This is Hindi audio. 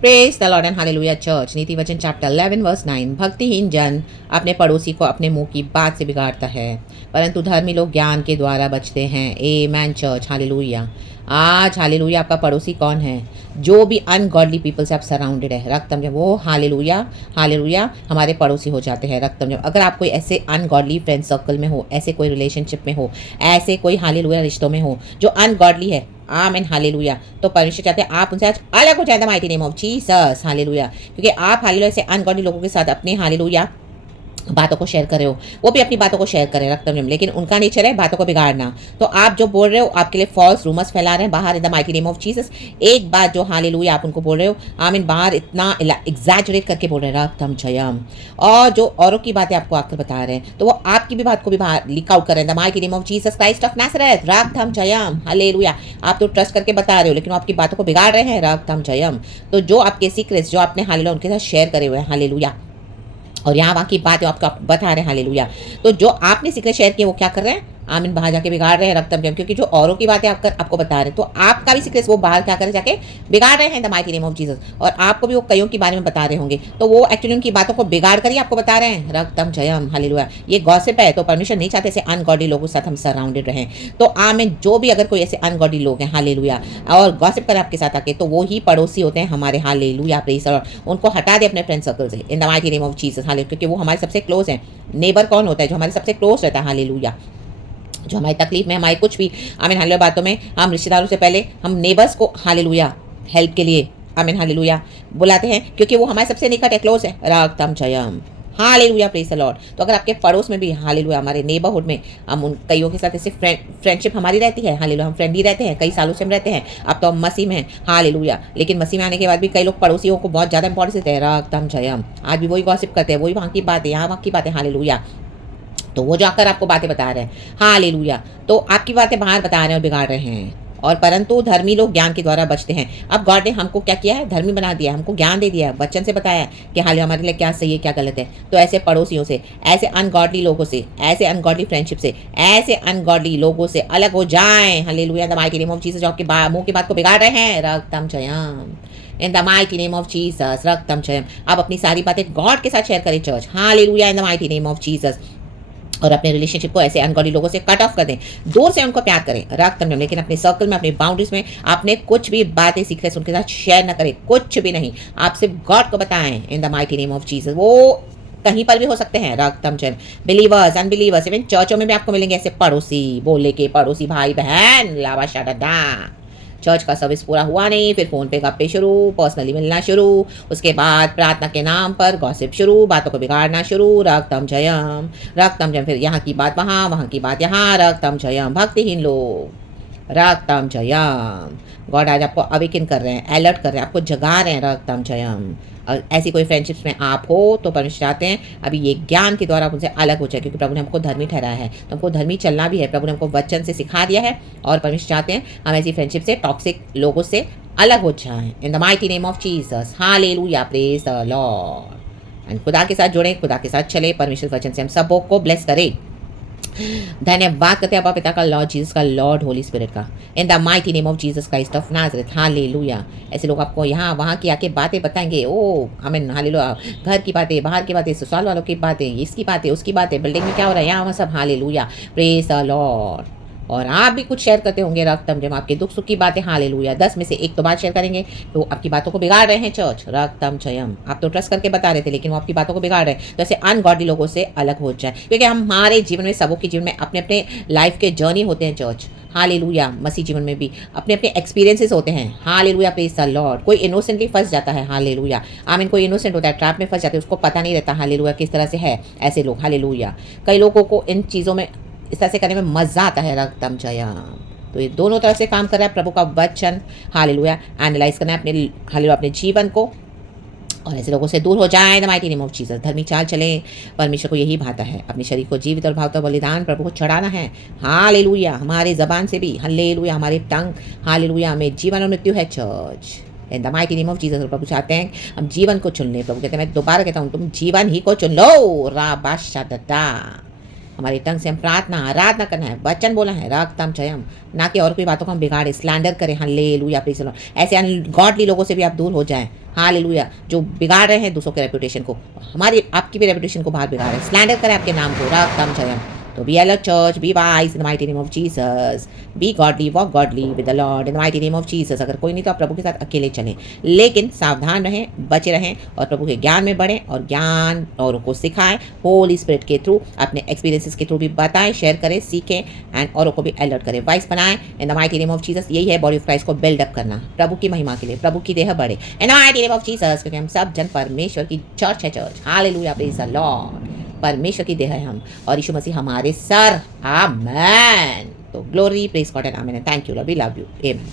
Praise the Lord and hallelujah church. नीति वचन चैप्टर 11 वर्स 9। भक्तिहीन जन अपने पड़ोसी को अपने मुंह की बात से बिगाड़ता है, परंतु धर्मी लोग ज्ञान के द्वारा बचते हैं। आमेन चर्च, हालेलुया। आज हालेलुया आपका पड़ोसी कौन है? जो भी अनगॉडली पीपल से आप सराउंडेड है, रक्तम जब वो हालेलुया हालेलुया हमारे पड़ोसी हो जाते हैं। रक्तम जब अगर आप कोई ऐसे अनगॉडली फ्रेंड सर्कल में हो, ऐसे कोई रिलेशनशिप में हो, ऐसे कोई हालेलुया रिश्तों में हो जो अनगॉडली है, आमेन हालेलुया, तो परमेश्वर चाहते हैं आप उनसे आज अलग हो जाए the mighty name of Jesus, hallelujah. क्योंकि आप हालेलुया से अनगॉडली लोगों के साथ अपने हालेलुया बातों को शेयर कर रहे हो, वो भी अपनी बातों को शेयर करें रक्तम, लेकिन उनका नेचर है बातों को बिगाड़ना। तो आप जो बोल रहे हो आपके लिए फॉल्स रूमर्स फैला रहे हैं बाहर इन the mighty name of Jesus. एक बात जो हालेलुया आप उनको बोल रहे हो, आमीन, बाहर इतना एग्जैजरेट करके बोल रहे हैं रक्तम जयम, और जो औरों की बातें आपको आकर बता रहे हैं तो वो आपकी भी बात को भी बाहर लीक आउट कर रहे हैं the mighty name of Jesus Christ of Nazareth, रक्तम जयम, हालेलुया। आप तो ट्रस्ट करके बता रहे हो लेकिन वो आपकी बातों को बिगाड़ रहे हैं, रक्तम जयम। तो जो आपके सीक्रेट्स जो आपने हालेलुया उनके साथ शेयर करे हुए हैं, हालेलुया, और यहाँ वहाँ की बात आपको बता रहे हैं, हालेलुया, तो जो आपने सीक्रेट शेयर किए वो क्या कर रहे हैं, आमीन, बाहर जाके बिगाड़ रहे हैं रक्तम जम। क्योंकि जो औरों की बातें आपको बता रहे हैं तो आपका भी सीक्रेट वो बाहर क्या कर जाके बिगाड़ रहे हैं the mighty name of Jesus. और आपको भी वो कईयों के बारे में बता रहे होंगे तो वो एक्चुअली उनकी बातों को बिगाड़ कर ही आपको बता रहे हैं, रक्तम जयम, हालेलुया। ये गॉसिप है, तो परमेश्वर नहीं चाहते ऐसे अनगॉडली लोगों के साथ हम सराउंडेड रहें। तो आमीन, जो भी अगर कोई ऐसे अनगॉडली लोग हैं, हालेलुया, और गॉसिप करें आपके साथ आके, तो वो ही पड़ोसी होते हैं हमारे, हालेलुया, प्रेज द लॉर्ड। उनको हटा दे अपने फ्रेंड सर्कल से इन the mighty name of Jesus, hallelujah. क्योंकि वो हमारे सबसे क्लोज हैं। नेबर कौन होता है? जो हमारे सबसे क्लोज रहता है, हालेलुया। जो हमारी तकलीफ में, हमारी कुछ भी, आमीन, हालेलुया, बातों में हम रिश्तेदारों से पहले हम नेबर्स को, हालेलुया, हेल्प के लिए, आमीन, हालेलुया, बुलाते हैं क्योंकि वो हमारे सबसे निकट है, क्लोज है, रक्तम जयम, हालेलुया, प्रेज द लॉर्ड। तो अगर आपके पड़ोस में भी, हालेलुया, हमारे नेबरहुड में हम उन कईयों के साथ ऐसे फ्रेंडशिप हमारी रहती है, हालेलुया, हम फ्रेंडली रहते हैं, कई सालों से हम रहते हैं, अब तो हम मसीह में हैं, हालेलुया, लेकिन मसीह में आने के बाद भी कई लोग पड़ोसियों को बहुत ज़्यादा इंपॉर्टेंस देते हैं, रक्तम जयम। आज भी वही गॉसिप करते हैं, वही वहाँ की बातें, यहाँ वहाँ की बातें, हालेलुया। तो वो जाकर आपको बातें बता रहे हैं, हालेलुया, तो आपकी बातें बाहर बता रहे हैं और बिगाड़ रहे हैं। और परंतु धर्मी लोग ज्ञान के द्वारा बचते हैं। अब गॉड ने हमको क्या किया है? धर्मी बना दिया, हमको ज्ञान दे दिया है, वचन से बताया कि हाल हमारे लिए क्या सही है क्या गलत है। तो ऐसे पड़ोसियों से, ऐसे अनगॉडली लोगों से, ऐसे अनगॉडली फ्रेंडशिप से, ऐसे अनगॉडली लोगों से अलग हो जाएं, hallelujah, the mighty name of Jesus. जो आपके मुंह की बात को बिगाड़ रहे हैं, रक्तम जयम, in the mighty name of Jesus, रक्तम जयम। आप अपनी सारी बातें गॉड के साथ शेयर करें church, hallelujah, in the mighty name of Jesus. और अपने रिलेशनशिप को ऐसे अनगॉडली लोगों से कट ऑफ कर दें, दूर से उनको प्यार करें, रक्तम जम, लेकिन अपने सर्कल में, अपनी बाउंड्रीज में आपने कुछ भी बातें सीक्रेट्स उनके साथ शेयर ना करें, कुछ भी नहीं। आप सिर्फ गॉड को बताएं इन the mighty name of Jesus. वो कहीं पर भी हो सकते हैं, रक्तम जम, बिलीवर्स, अनबिलीवर्स, इवन चर्चों में भी आपको मिलेंगे ऐसे पड़ोसी, बोले के पड़ोसी, भाई बहन, लावा शादा। चर्च का सर्विस पूरा हुआ नहीं, फिर फ़ोन पे गप्पे शुरू, पर्सनली मिलना शुरू, उसके बाद प्रार्थना के नाम पर गॉसिप शुरू, बातों को बिगाड़ना शुरू, रक्तम जयम, रक्तम जयम। फिर यहाँ की बात वहाँ, वहाँ की बात यहाँ, रक्तम जयम। भक्तिहीन लोग, रक्तम जयम। गॉड आज आपको अवेकन कर रहे हैं, अलर्ट कर रहे हैं, आपको जगा रहे हैं, रक्तम जयम। ऐसी कोई फ्रेंडशिप्स में आप हो तो परमेश्वर चाहते हैं अभी ये ज्ञान के द्वारा आप उनसे अलग हो जाए, क्योंकि प्रभु ने हमको धर्मी ठहराया है, तो हमको धर्मी चलना भी है। प्रभु ने हमको वचन से सिखा दिया है और परमेश्वर चाहते हैं हम ऐसी फ्रेंडशिप से, टॉक्सिक लोगों से अलग हो जाएं इन the mighty name of Jesus, hallelujah, praise the Lord. And खुदा के साथ जुड़े, खुदा के साथ चले, परमेश्वर वचन से हम सबों को ब्लेस करे। धन्यवाद करते हैं पिता का, लॉर्ड जीसस का, लॉर्ड होली स्पिरिट का, इन the mighty name of Jesus Christ of Nazareth, hallelujah. ऐसे लोग आपको यहाँ वहाँ की आके बातें बताएंगे, ओ आमीन, हालेलुया, घर की बातें, बाहर की बातें, ससुराल वालों की बातें, इसकी बातें, उसकी बातें, बिल्डिंग में क्या हो रहा है, यहाँ वहाँ सब, हालेलुया, प्रेज द लॉर्ड। और आप भी कुछ शेयर करते होंगे, रक्तम जम, आपके दुख सुख की बातें, हालेलुया, 10 में से एक तो बात शेयर करेंगे तो आपकी बातों को बिगाड़ रहे हैं चर्च, रक्तम जयम। आप तो ट्रस्ट करके बता रहे थे लेकिन वो आपकी बातों को बिगाड़ रहे हैं। तो ऐसे अनगॉडली लोगों से अलग हो जाए, क्योंकि हमारे जीवन में, सबों के जीवन में अपने अपने लाइफ के जर्नी होते हैं चर्च, हालेलुया। मसीह जीवन में भी अपने अपने एक्सपीरियंसेस होते हैं, हालेलुया, प्रेज द लॉर्ड। कोई इनोसेंटली फंस जाता है, हालेलुया, आमीन, कोई इनोसेंट होता है, ट्रैप में फंस जाते हैं, उसको पता नहीं रहता, हालेलुया, किस तरह से है ऐसे लोग, हालेलुया। कई लोगों को इन चीज़ों में इस तरह से करने में मज़ा आता है, रक्तम जयम। तो ये दोनों तरफ से काम कर रहा है प्रभु का वचन, हालेलुया, एनालाइज करना है अपने, हालेलुया, अपने जीवन को, और ऐसे लोगों से दूर हो जाए the mighty name of Jesus. धर्मी चाल चले, परमेश्वर को यही भाता है, अपने शरीर को जीवित और भावता बलिदान प्रभु को चढ़ाना है, हालेलुया। हमारे जबान से भी, हालेलुया, हमारे टंग, हालेलुया, में जीवन और मृत्यु है church, in the mighty name of Jesus. प्रभु चाहते हैं हम जीवन को चुन लें। प्रभु कहते हैं, मैं दोबारा कहता हूँ, तुम जीवन ही को चुन लो, राबाशादा। हमारे टंग से हम प्रार्थना, आराधना करना है, वचन बोला है, रक्तम जयम, ना कि और कोई बातों को हम बिगाड़े, स्लैंडर करें, हालेलुया, प्रेज द लॉर्ड। ऐसे अनगॉडली लोगों से भी आप दूर हो जाएं, हालेलुया। जो बिगाड़ रहे हैं दूसरों के रेपुटेशन को, हमारी आपकी भी रेपुटेशन को बाहर बिगाड़ रहे हैं, स्लैंडर करें आपके नाम को, रक्तम जयम। तो be alert church, be wise in the mighty name of Jesus, be godly, walk godly with the Lord in the mighty name of Jesus. अगर कोई नहीं तो आप प्रभु के साथ अकेले चलें, लेकिन सावधान रहें, बचे रहें और प्रभु के ज्ञान में बढ़ें और ज्ञान औरों को सिखाएं, होली स्पिरिट के थ्रू, अपने एक्सपीरियंसेस के थ्रू भी बताएं, शेयर करें, सीखें एंड औरों को भी अलर्ट करें, वाइस बनाएं इन the mighty name of Jesus. यही है बॉडी ऑफ क्राइस्ट को बिल्डअप करना, प्रभु की महिमा के लिए, प्रभु की देह बढ़े इन the mighty name of Jesus, क्योंकि हम सब जन परमेश्वर की चर्च है। Church, hallelujah, praise the Lord. परमेश्वर की देह है हम और यीशु मसीह हमारे सर। आमेन। तो glory, praise God and amen. Thank you love, we love you, amen.